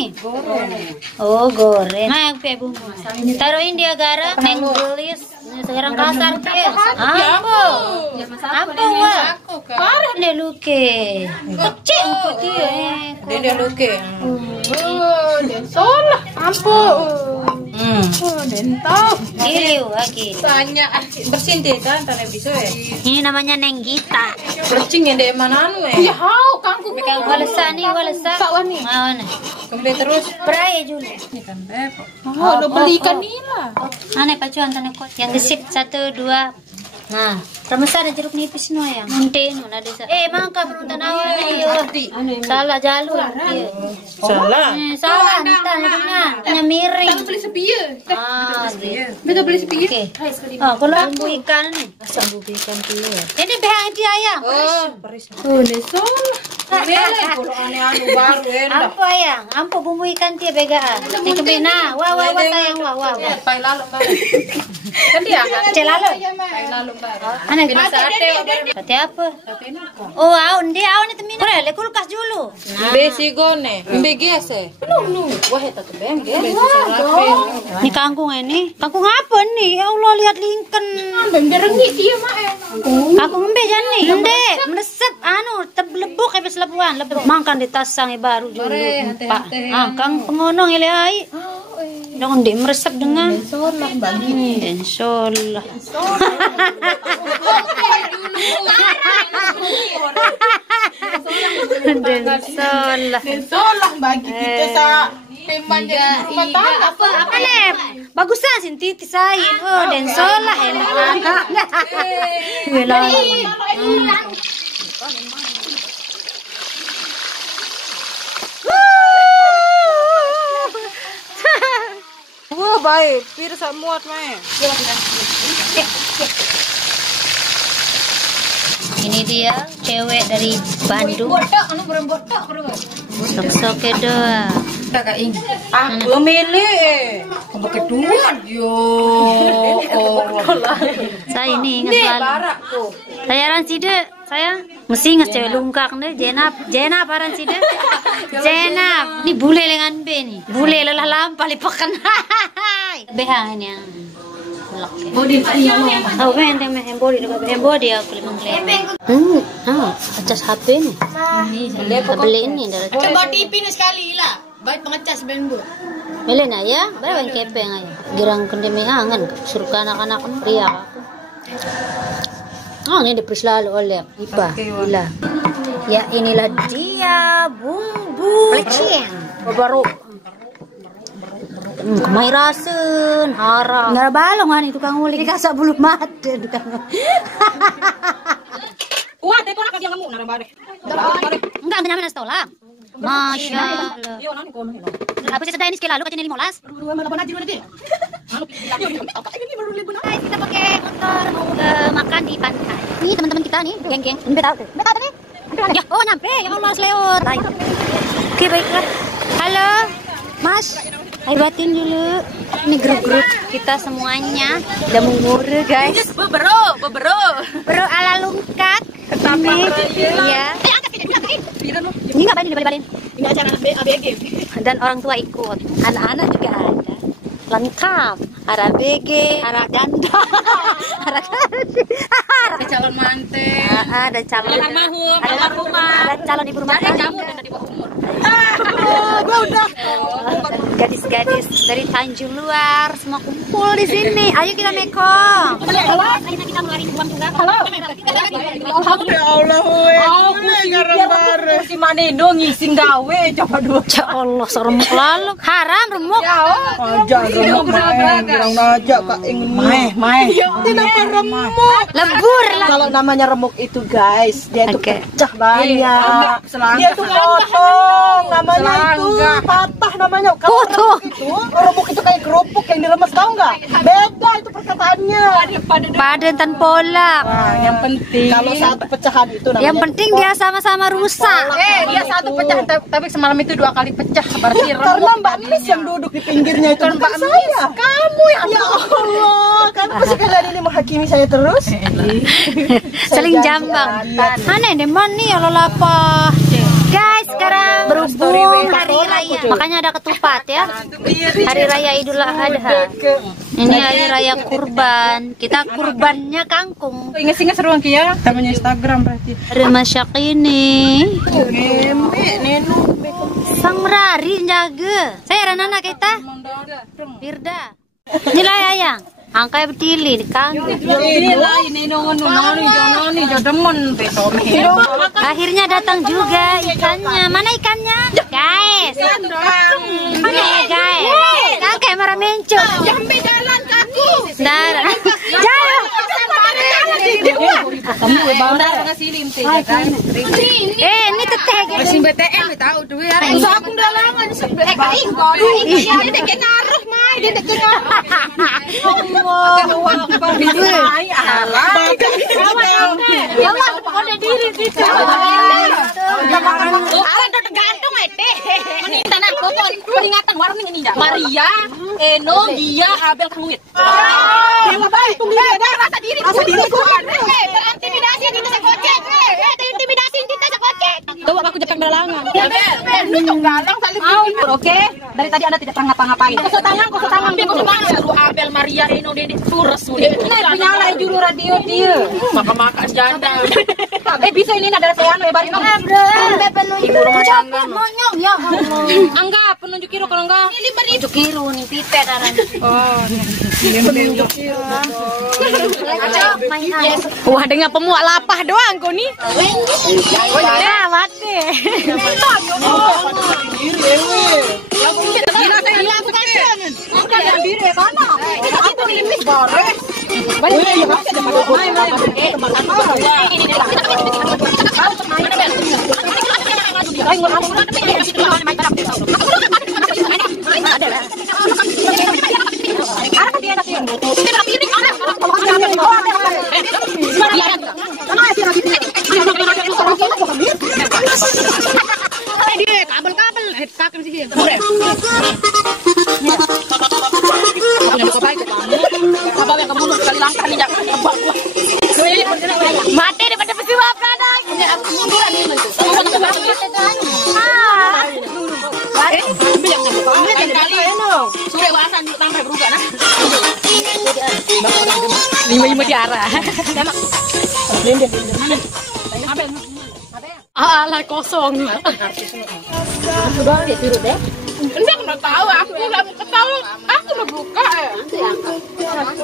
nih? Oh, goreng. Nah, aku bumbu. Taruhin dia garam, neng gelis. Sekarang kasar ke. Apa wah? Parah deh luke. Kecil kok dia. Dia luke. Oh, dia salah. Ampun. Dentau. Iliu lagi. Tanya bersin deh kan tanah bisa ya. Ini namanya Neng Gita. Bercing ya deh mana anu Ya hau kangkung. Walesa nih, walesa. Kawan nih. Mana? Kembali terus. Peraya juga. Ini kan bebek. Oh, udah beli ikan nila. Aneh pacuan tanah kot. Yang gesit 1, 2. Nah, ramasa ada jeruk nipis no ya. Munte no ada. Mangka berutan awal nih. Salah jalur. Salah. Salah entah hanya miring. Beli sepia. Beta beli sepia. Oke. Oh, kalau bumbu ikan nih. Asam bumbu ikan dia. Ini behang dia ya. Oh, beris. Oh, dia salah. Bele kalau anu baru enak. Apa yang? Ampo bumbu ikan dia begaan. Ini kebena. Wah sayang wah. Pai lalu baru. Kan dia kan. Celalo. Pai lalu baru. Aneh Sate. Sate apa? Oh, aun itu minum. Boleh kulkas dulu. Besi gone. BGS. Wah, itu tuh bengge. Ini kangkung ini. Kangkung apa nih? Ya Allah, lihat lingken. Derengit dia mah. Kangkung embe jan nih. Ende, meresep lebuk habis lebuan, lebuk makan di tasang baru dulu. Pak. Kang pengonong ile ai. Dong di meresep dengan Salah bagi. insyaallah. Insyaallah. Salah bagi kita sa teman jadi rumah tangga. Apa nih? Bagusan sin titi sain. Oh, den solah enak. Wela. Wah, baik. Pir sak muat mah. Ini dia cewek dari Bandung. Sok-sok doa. Kakak ing. Pemilih. Kedua yo. Saya ini ingat selalu. Saya Ranside, saya mesti ingat cewek lungkak deh. Jenap Ranside. Jenap. Ini bule dengan B nih. Bule lelah lampah lipakan. Behang ini yang body oh yang body aku acas HP nih. Beli ini Coba TV nih sekali lah. Baik pengecas bembu. Melena ya, berapa yang kepeng aja. Girang kendemi angan, suruh ke anak-anak riak. Oh, ini dipris lalu oleh Ipa. Ila. Ya inilah dia bumbu pelecing. Baru. Kemai rasen, harap. Nggak balong kan itu tukang ulik. Kasak bulu mata tukang. Wah, teko nak dia ngemu nang bare. Enggak, namanya nasi tolak. Masya Allah. Aku sih sedang ini sekali lalu kacanya 15. Guys, kita pakai motor mau makan di pantai. Ini teman-teman kita nih, geng-geng. Ini tahu tuh. Tahu nih? Ya, oh nyampe. Ya Allah, lewat. Oke, baiklah. Halo, Mas. Hai batin dulu. Ini grup-grup kita semuanya udah menguru, guys. Bro ala lungkak. Ini, ya. Ini nggak balin. Ini acara ABG. Dan orang tua ikut, anak-anak juga ada, lengkap, arah BG, arah ganda, arah Ada calon manten. ada calon ada calon ibu rumah tangga, gadis-gadis dari Tanjung Luar semua kumpul di sini. Ayo kita mekong. Kita ngeluarin uang juga. Halo. Ya Allah, si Manendo ngising gawe coba dua. Ya Allah, seremuk lalu. Haram remuk. Aja remuk bilang aja Kak ingin main. Tidak remuk. Lebur lah. Kalau namanya remuk itu guys, dia itu pecah banyak. Selangkah. Dia tuh potong, namanya itu patah namanya. Kalau remuk itu kayak kerupuk yang diremes, tahu nggak? Beda itu perkataannya. Padan tan polak. Nah, yang penting kalau satu pecahan itu namanya. Yang penting dia sama-sama rusak. Dia satu pecah tapi semalam itu 2 kali pecah berarti remuk. Karena Mbak Miss yang duduk di pinggirnya itu bukan saya. Kamu yang Ya Allah, kenapa sih kalian ini menghakimi saya terus? Seling jambang. Aneh deh man nih kalau lapar. Guys, sekarang berhubung hari raya, makanya ada ketupat ya. Hari raya Idul Adha. Ini hari raya kurban. Kita kurbannya kangkung. Ingat-ingat seruang kia, namanya Instagram berarti. Ada masak ini. Sang merari jaga. Saya Ranana kita. Firda. Nilai ayang. Angka berdili kangkung. Akhirnya datang juga ikannya. Mana ikannya? Guys. Mana ya guys? Kakek marah mencok. Sampai jalan kaku. Darah. Jalan. Ini teteh. Masih BTM tahu duit. Aku udah lama di sebelah ini dek ngaruh mai, dia dek peringatan warung ini Maria, Eno, dia, Abel, Kamuit. Baik, tunggu ada Rasa diri terintimidasi kita sekocek. Terintimidasi kita sekocek. Coba aku jepang belalangan. Ya Bel, lu cok galang saling. Oke, dari tadi Anda tidak ngapa-ngapain. Kosong tangan. Suruh Abel, Maria, Eno, Dede, Surus. Nah, punya juru radio dia. Makan janda. Bisa ini ada saya lebar itu. Ibu rumah tangga. Monyong ya. Enggak, penunjuk kiro kalau enggak. Ini penunjuk kiro nih, pipet arang. Oh, Wah, dengan pemuak lapah doang kau nih. Ya, mati. Mati daripada pesuap kadang. Sore bahasan dulu tambah berubah nah. 5 di arah. Alah kosong. Enggak mau tahu aku enggak mau ketahu. Aku mau buka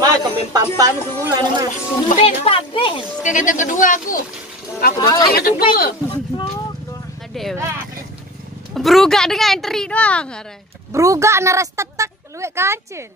Mai kami pampan dulu lah ini. Kegiatan kedua aku. Aku yang kedua. Berugak dengan entry doang. Berugak naras tetek luwek kacen.